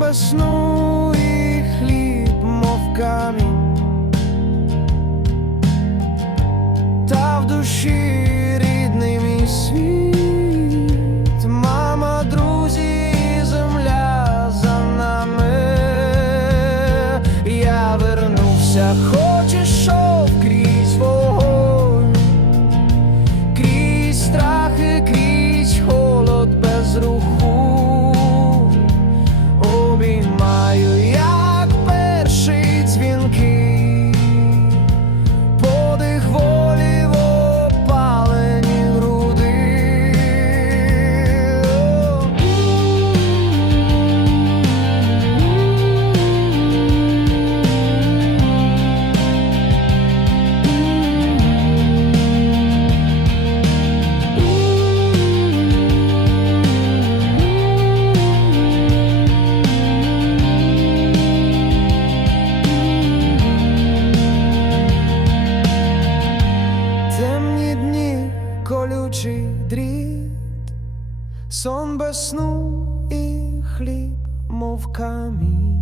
без сну і хліб, мов камінь, та в душі рідний мій світ, мама, друзі, земля за нами. Я вернувся, хоч колючий дріт, сон без сну і хліб, мов камінь.